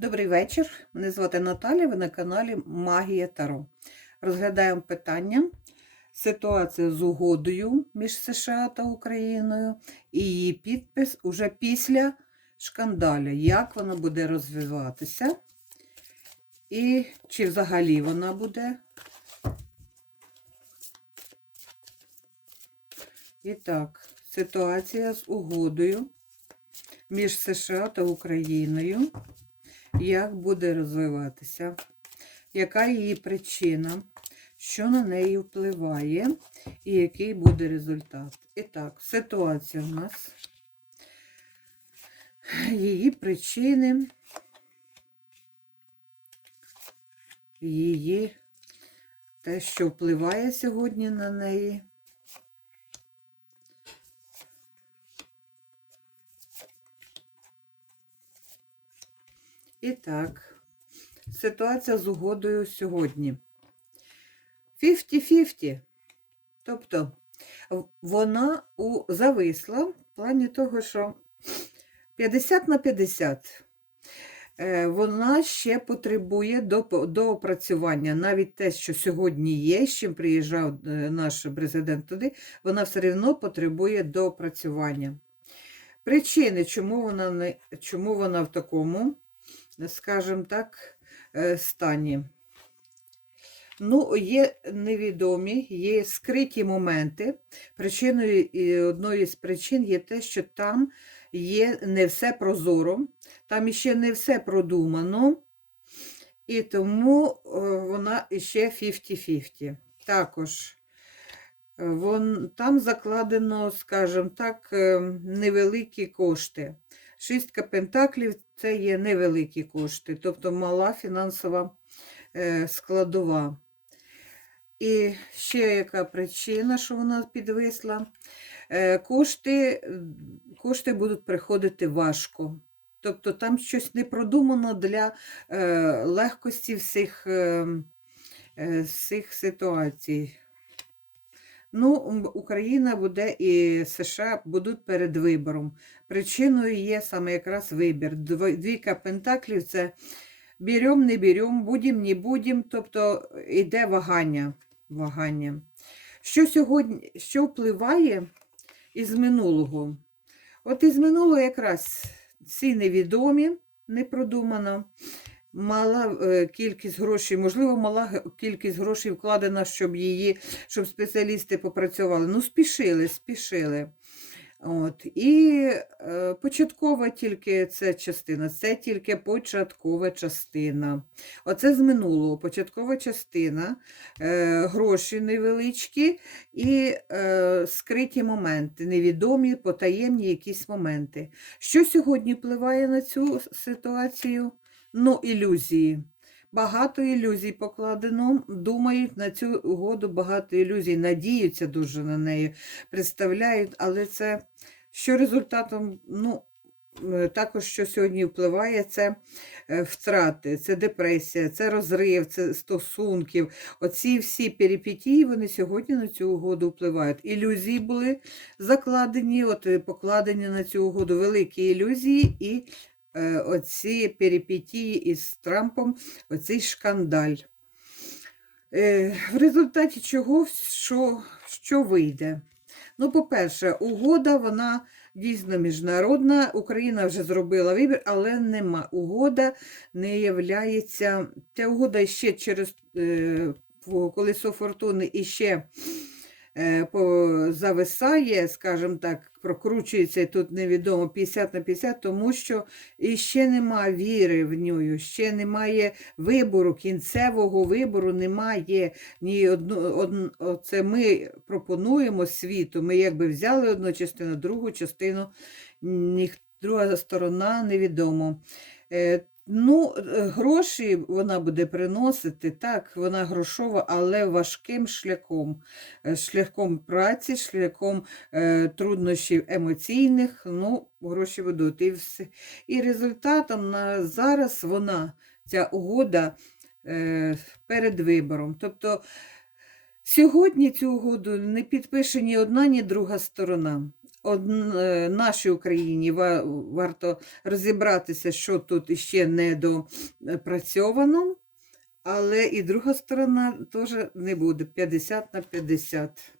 Добрий вечір. Мене звати Наталя. Ви на каналі Магія Таро. Розглядаємо питання. Ситуація з угодою між США та Україною і її підпис уже після шкандаля. Як вона буде розвиватися? І чи взагалі вона буде? І так, ситуація з угодою між США та Україною як буде розвиватися, яка її причина, що на неї впливає, і який буде результат. І так, ситуація в нас, її причини, її те, що впливає сьогодні на неї. І так, ситуація з угодою сьогодні. 50-50. Тобто вона у, зависла в плані того, що 50 на 50. Е, Вона ще потребує до, до. Навіть те, що сьогодні є, з чим приїжджав е, наш президент туди, вона все одно потребує до опрацювання. Причини, чому вона, не, чому вона в такому скажімо так, е, стані. Ну, є невідомі, є скриті моменти. Причиною і одною з причин є те, що там є не все прозоро, там іще не все продумано, і тому е, вона іще 50-50. Також е, вон, там закладено, скажімо так, е, невеликі кошти. Шістка пентаклів це є невеликі кошти, тобто мала фінансова е, складова. І ще яка причина, що вона підвисла. Е, Кошти, кошти будуть приходити важко. Тобто там щось не продумано для е, легкості всіх, е, е, всіх ситуацій. Ну, Україна буде і США будуть перед вибором. Причиною є саме якраз вибір. Двійка пентаклів це берем, не берем, будем, не будем, тобто йде вагання. вагання. Що сьогодні, що впливає із минулого? От із минулого якраз ці невідомі, не продумано. Мала е, кількість грошей, можливо, мала кількість грошей вкладена, щоб її, щоб спеціалісти попрацювали. Ну, спішили, спішили. От. І е, початкова тільки це частина, це тільки початкова частина. Оце з минулого. Початкова частина, е, гроші невеличкі і е, скриті моменти, невідомі, потаємні якісь моменти. Що сьогодні впливає на цю ситуацію? Ну, ілюзії. Багато ілюзій покладено, думають на цю угоду, багато ілюзій, надіються дуже на неї, представляють, але це що результатом, ну, е, також, що сьогодні впливає, це е, втрати, це депресія, це розрив, це стосунків. Оці всі перипетії, вони сьогодні на цю угоду впливають. Ілюзії були закладені, от е, покладені на цю угоду великі ілюзії і оці перипетії із Трампом, оцей шкандаль. Е, в результаті чого що, що вийде? Ну, по-перше, угода, вона дійсно міжнародна. Україна вже зробила вибір, але нема. Угода не являється. Ця угода ще через е, колесо фортуни іще е, по, зависає, скажімо так, прокручується тут невідомо 50 на 50, тому що іще нема віри в нього, ще немає вибору, кінцевого вибору немає. Ні одну, одн, оце ми пропонуємо світу. Ми якби взяли одну частину, другу частину, ніх, друга сторона невідомо. Ну, е, гроші вона буде приносити, так, вона грошова, але важким шляхом. Е, Шляхом праці, шляхом е, труднощів емоційних, ну, гроші будуть. І, все. і результатом на зараз вона, ця угода е, перед вибором. Тобто сьогодні цю угоду не підпише ні одна, ні друга сторона. Е, нашій Україні ва- варто розібратися, що тут іще не допрацьовано, але і друга сторона теж не буде 50 на 50.